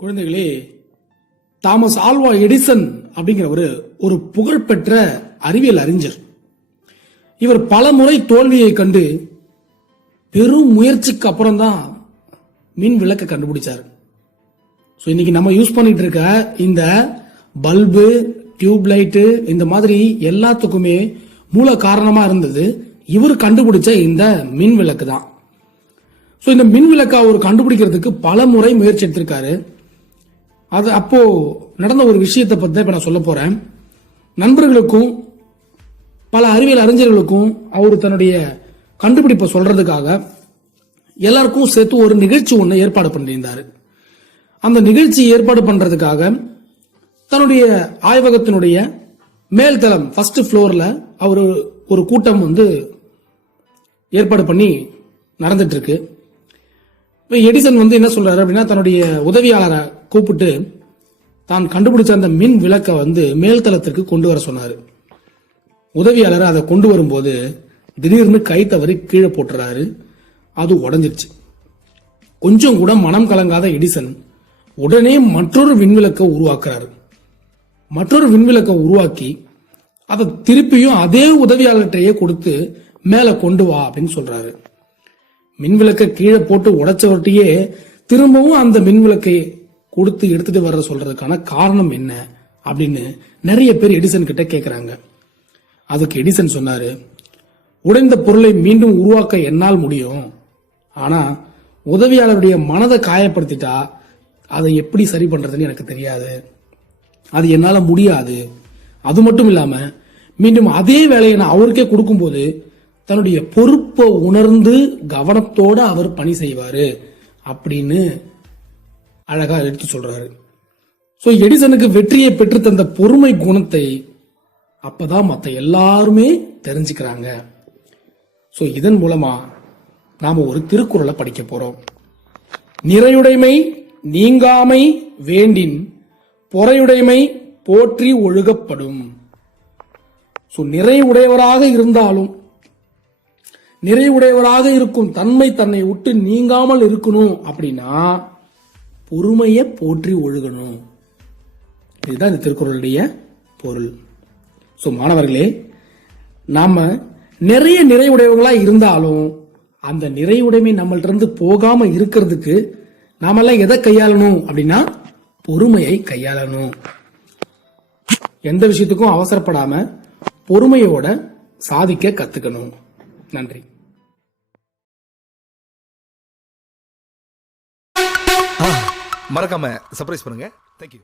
குழந்தைகளே, Thomas Alva Edison அப்படிங்கிற ஒரு புகழ்பெற்ற அறிவியல் அறிஞர். இவர் பல முறை தோல்வியை கண்டு பெரும் முயற்சிக்கு அப்புறம் தான் மின் விளக்க கண்டுபிடிச்சார். இன்னைக்கு நம்ம யூஸ் பண்ணிட்டு இருக்க இந்த பல்பு, டியூப் லைட்டு, இந்த மாதிரி எல்லாத்துக்குமே மூல காரணமா இருந்தது இவர் கண்டுபிடிச்ச இந்த மின் விளக்கு தான். இந்த மின் விளக்கை அவர் கண்டுபிடிக்கிறதுக்கு பல முறை முயற்சி எடுத்திருக்காரு. அது அப்போ நடந்த ஒரு விஷயத்தை பத்தி தான் இப்ப நான் சொல்ல போறேன். நண்பர்களுக்கும் பல அறிவியல் அறிஞர்களுக்கும் அவர் தன்னுடைய கண்டுபிடிப்பை சொல்றதுக்காக எல்லாருக்கும் சேர்த்து ஒரு நிகழ்ச்சி ஒன்று ஏற்பாடு பண்ணியிருந்தாரு. அந்த நிகழ்ச்சி ஏற்பாடு பண்றதுக்காக தன்னுடைய ஆய்வகத்தினுடைய மேல்தளம் ஃபர்ஸ்ட் ஃப்ளோர்ல அவர் ஒரு கூட்டம் ஏற்பாடு பண்ணி நடந்துட்டு இருக்கு. எடிசன் என்ன சொல்றாரு அப்படின்னா, தன்னுடைய உதவியாளரை கூப்பிட்டு தான் கண்டுபிடிச்ச அந்த மின் விளக்கை மேல்தளத்திற்கு கொண்டு வர சொன்னாரு. உதவியாளர் அதை கொண்டு வரும்போது திடீர்னு கை தவறி கீழே போட்டுறாரு. அது உடஞ்சிருச்சு. கொஞ்சம் கூட மனம் கலங்காத எடிசன் உடனே மற்றொரு விண்விளக்கை உருவாக்குறாரு. மற்றொரு விண்விளக்கை உருவாக்கி அதை திருப்பியும் அதே உதவியாளர்கிட்டயே கொடுத்து மேல கொண்டு வா அப்படின்னு சொல்றாரு. மின்விளக்கை கீழே போட்டு உடைச்சவர்கிட்டயே திரும்பவும் அந்த மின்விளக்கை கொடுத்து எடுத்துட்டு வர சொல்றதுக்கான காரணம் என்ன அப்படின்னு நிறைய பேர் எடிசன் கிட்ட கேக்குறாங்க. அதுக்கு எடிசன் சொன்னாரு, உடைந்த பொருளை மீண்டும் உருவாக்க என்னால் முடியும், ஆனா உதவியாளருடைய மனதை காயப்படுத்திட்டா அதை எப்படி சரி பண்றதுன்னு எனக்கு தெரியாது, அது என்னால முடியாது. அது மட்டும் இல்லாம மீண்டும் அதே வேலையை நான் அவருக்கே கொடுக்கும்போது தன்னுடைய பொறுப்பை உணர்ந்து கவனத்தோட அவர் பணி செய்வாரு அப்படின்னு அழகா எடுத்து சொல்றாரு. எடிசனுக்கு வெற்றியை பெற்று தந்த பொறுமை குணத்தை அப்பதான் மற்ற எல்லாருமே தெரிஞ்சுக்கிறாங்க. இதன் மூலமா நாம ஒரு திருக்குறளை படிக்க போறோம். நிறையுடைமை நீங்காமை வேண்டின் பொறையுடைமை போற்றி ஒழுகப்படும். நிறைவுடையவராக இருந்தாலும் நிறைவுடையவராக இருக்கும் தன்மை தன்னை விட்டு நீங்காமல் இருக்கணும் அப்படின்னா பொறுமையை போற்றி ஒழுகணும். இதுதான் இந்த திருக்குறளுடைய பொருள். மாணவர்களே, நாம நிறைய நிறைவுடையவங்களா இருந்தாலும் அந்த நிறைவுடைமை நம்மள்ட்ட இருந்து போகாம இருக்கிறதுக்கு நாமெல்லாம் எதை கையாளணும் அப்படின்னா பொறுமையை கையாளணும். எந்த விஷயத்துக்கும் அவசரப்படாம பொறுமையோட சாதிக்க கத்துக்கணும். நன்றி. மறக்காம சர்ப்ரைஸ் பண்ணுங்க. தேங்க்யூ.